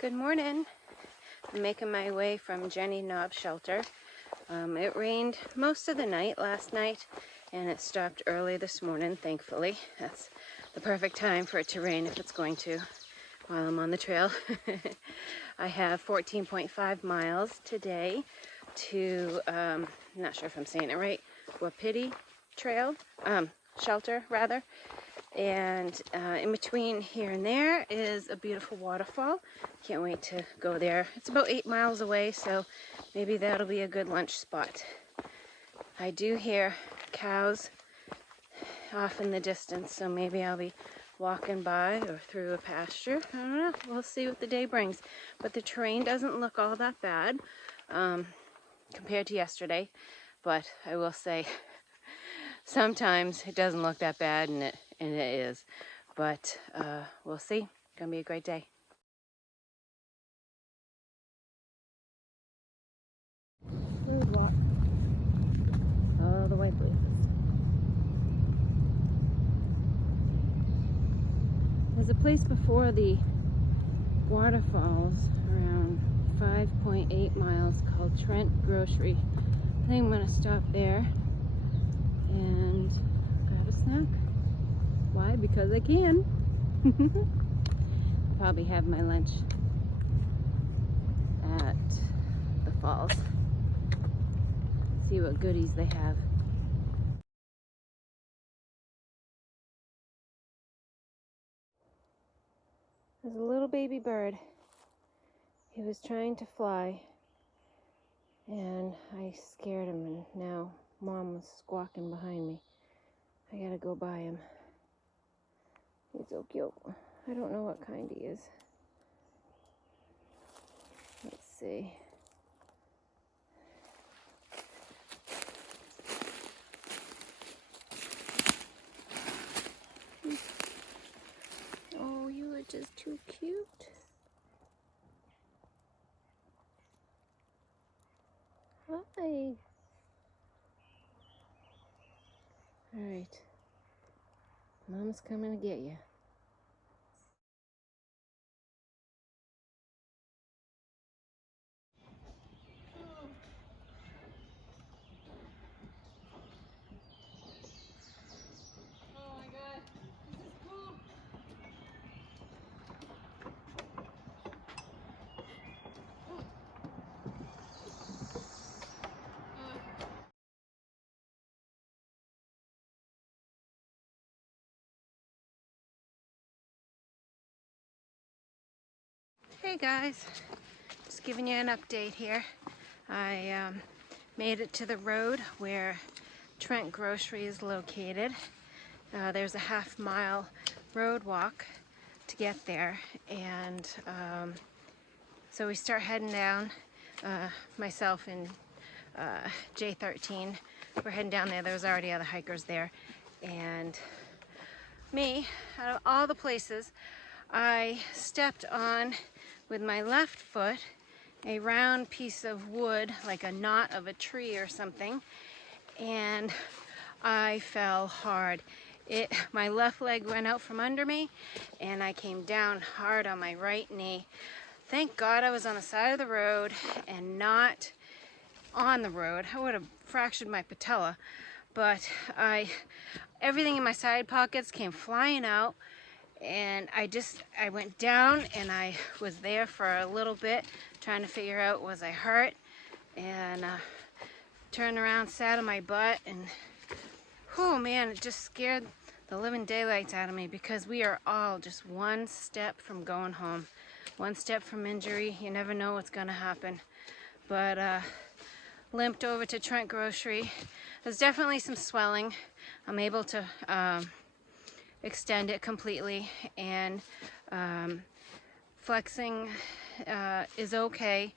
Good morning. I'm making my way from Jenny Knob Shelter. It rained most of the night last night and it stopped early this morning, thankfully. That's the perfect time for it to rain if it's going to while I'm on the trail. I have 14.5 miles today to, I'm not sure if I'm saying it right, Wapiti Trail, Shelter rather. And in between here and there is a beautiful waterfall. Can't wait to go there. It's about 8 miles away, so maybe that'll be a good lunch spot. I do hear cows off in the distance, so maybe I'll be walking by or through a pasture. I don't know. We'll see what the day brings. But the terrain doesn't look all that bad compared to yesterday. But I will say sometimes it doesn't look that bad, and it is. But we'll see. Gonna be a great day. Food walk. Oh, the white blues. There's a place before the waterfalls around 5.8 miles called Trent Grocery. I think I'm gonna stop there and grab a snack. Why? Because I can. Probably have my lunch at the falls. See what goodies they have. There's a little baby bird. He was trying to fly and I scared him, and now Mom was squawking behind me. I gotta go by him. He's so cute. I don't know what kind he is. Let's see. Oh, you are just too cute. Hi. All right. Mom's coming to get you. Hey guys, just giving you an update here. I made it to the road where Trent Grocery is located. There's a half-mile road walk to get there, and so we start heading down. Myself and J13, we're heading down there. There was already other hikers there, and me, out of all the places, I stepped on with my left foot a round piece of wood, like a knot of a tree or something, and I fell hard. My left leg went out from under me and I came down hard on my right knee. Thank God I was on the side of the road and not on the road. I would have fractured my patella, but everything in my side pockets came flying out. And I went down, and I was there for a little bit trying to figure out, was I hurt? And turned around, sat on my butt, and oh man, it just scared the living daylights out of me, because we are all just one step from going home, one step from injury. You never know what's gonna happen. But limped over to Trent Grocery. There's definitely some swelling. I'm able to extend it completely, and flexing is okay.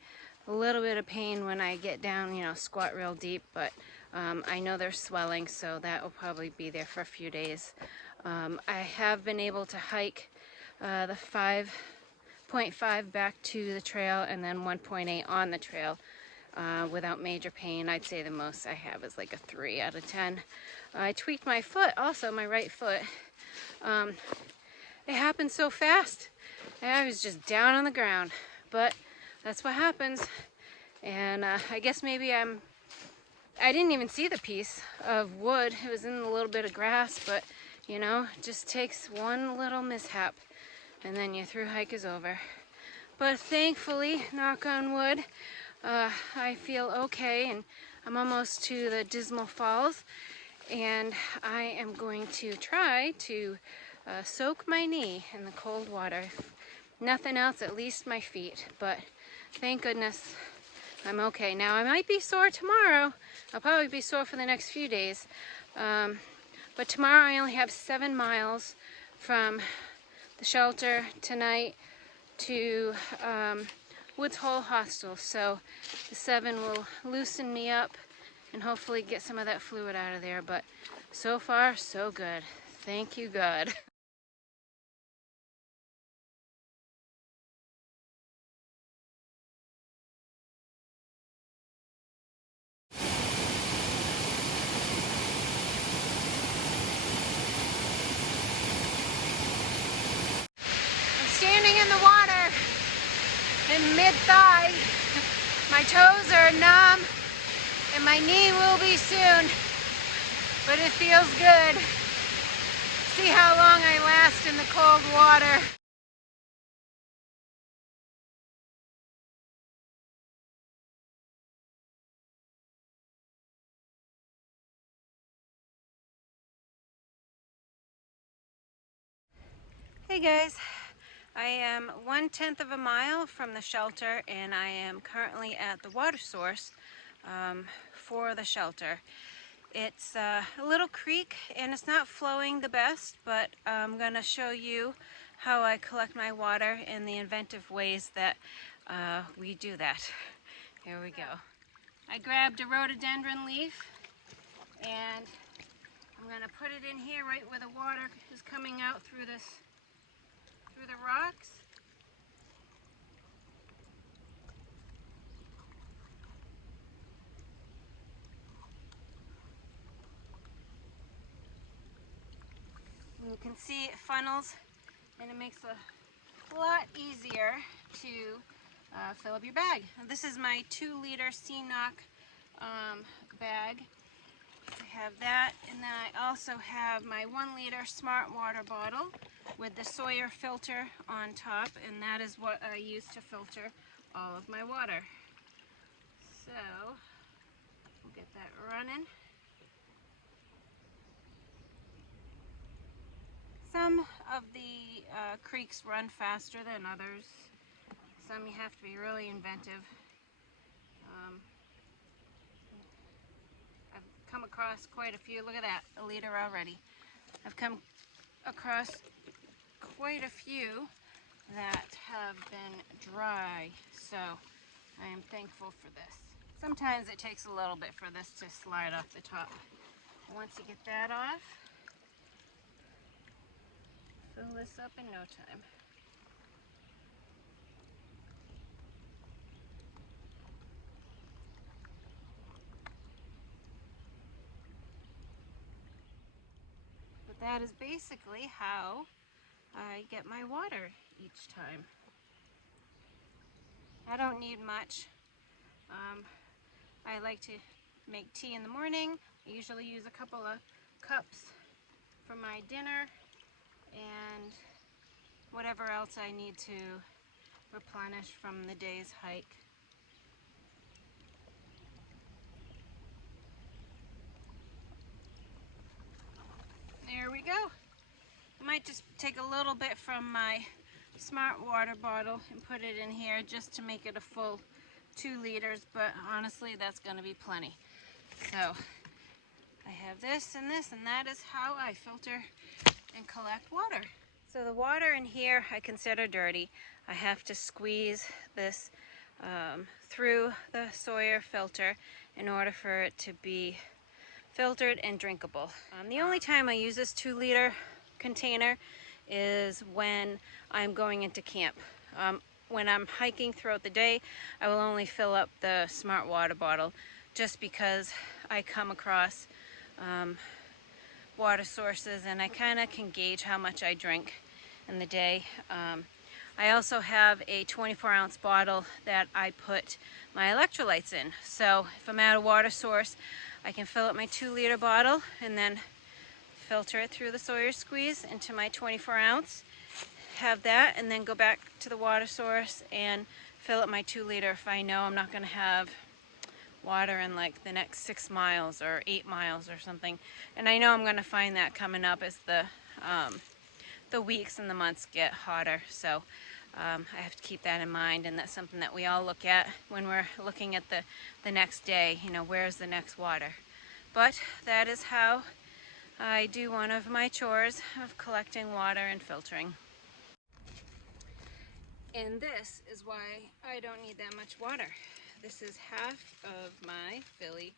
A little bit of pain when I get down, squat real deep, but I know there's swelling, so that will probably be there for a few days. I have been able to hike the 5.5 back to the trail and then 1.8 on the trail without major pain. I'd say the most I have is like a 3 out of 10. I tweaked my foot, also my right foot. It happened so fast. I was just down on the ground. but that's what happens. And I guess maybe I didn't even see the piece of wood. It was in a little bit of grass, but you know, it just takes one little mishap and then your through hike is over. But thankfully, knock on wood, I feel okay, and I'm almost to the Dismal Falls, and I am going to try to soak my knee in the cold water. If nothing else, at least my feet, but thank goodness I'm okay. Now, I might be sore tomorrow. I'll probably be sore for the next few days. But tomorrow I only have 7 miles from the shelter tonight to Woods Hole Hostel. So the 7 will loosen me up and hopefully get some of that fluid out of there. But so far, so good. Thank you, God. I'm standing in the water in mid-thigh. My toes are numb and my knee will be soon, but it feels good. See how long I last in the cold water. Hey guys, I am 1/10 of a mile from the shelter and I am currently at the water source for the shelter. It's a little creek and it's not flowing the best, but I'm going to show you how I collect my water in the inventive ways that we do that. Here we go. I grabbed a rhododendron leaf and I'm going to put it in here right where the water is coming out through the rocks. And you can see it funnels and it makes a lot easier to fill up your bag. And this is my 2-liter CNOC bag. I have that, and then I also have my 1-liter Smart Water bottle with the Sawyer filter on top, and that is what I use to filter all of my water. So, we'll get that running. Some of the creeks run faster than others. Some you have to be really inventive. I've come across quite a few. Look at that, a liter already. I've come across quite a few that have been dry, so I am thankful for this. Sometimes it takes a little bit for this to slide off the top. Once you get that off, fill this up in no time. But that is basically how I get my water each time. I don't need much. I like to make tea in the morning. I usually use a couple of cups for my dinner and whatever else I need to replenish from the day's hike. There we go. I might just take a little bit from my Smart Water bottle and put it in here just to make it a full 2 liters, but honestly that's going to be plenty. So I have this, and that is how I filter and collect water. So the water in here I consider dirty. I have to squeeze this through the Sawyer filter in order for it to be filtered and drinkable. The only time I use this 2-liter container is when I'm going into camp. When I'm hiking throughout the day, I will only fill up the Smart Water bottle just because I come across water sources and I kind of can gauge how much I drink in the day. I also have a 24-ounce bottle that I put my electrolytes in. So if I'm at a water source, I can fill up my 2-liter bottle and then filter it through the Sawyer squeeze into my 24-ounce. Have that, and then go back to the water source and fill up my 2-liter if I know I'm not going to have water in like the next 6 miles or 8 miles or something. And I know I'm going to find that coming up as the weeks and the months get hotter. So I have to keep that in mind, and that's something that we all look at when we're looking at the next day. You know, where's the next water? But that is how I do one of my chores of collecting water and filtering. And this is why I don't need that much water. This is half of my Philly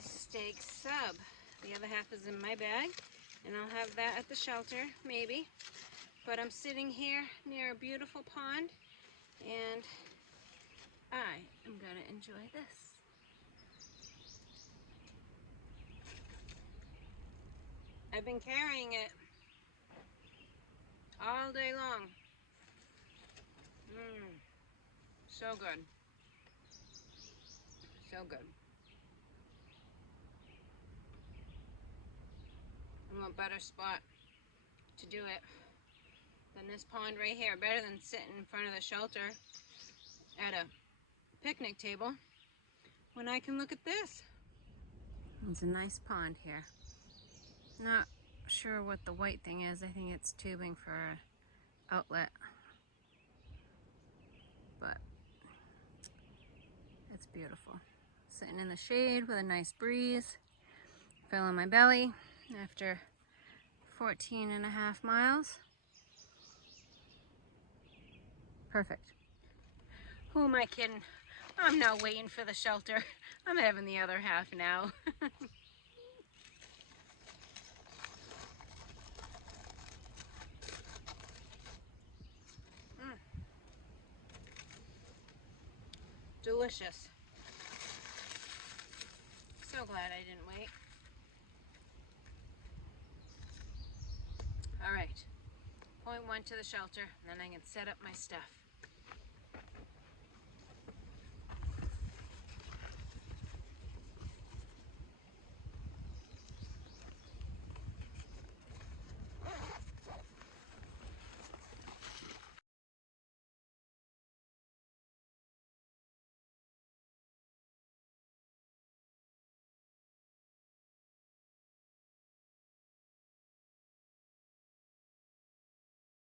steak sub. The other half is in my bag, and I'll have that at the shelter, maybe. But I'm sitting here near a beautiful pond, and I am gonna enjoy this. I've been carrying it all day long. So good. So good. And what better spot to do it than this pond right here? Better than sitting in front of the shelter at a picnic table when I can look at this. It's a nice pond here. Not sure what the white thing is. I think it's tubing for an outlet. But it's beautiful. Sitting in the shade with a nice breeze, filling my belly after 14.5 miles. Perfect. Who am I kidding? I'm not waiting for the shelter. I'm having the other half now. Delicious. So glad I didn't wait. All right, point 1 to the shelter, and then I can set up my stuff.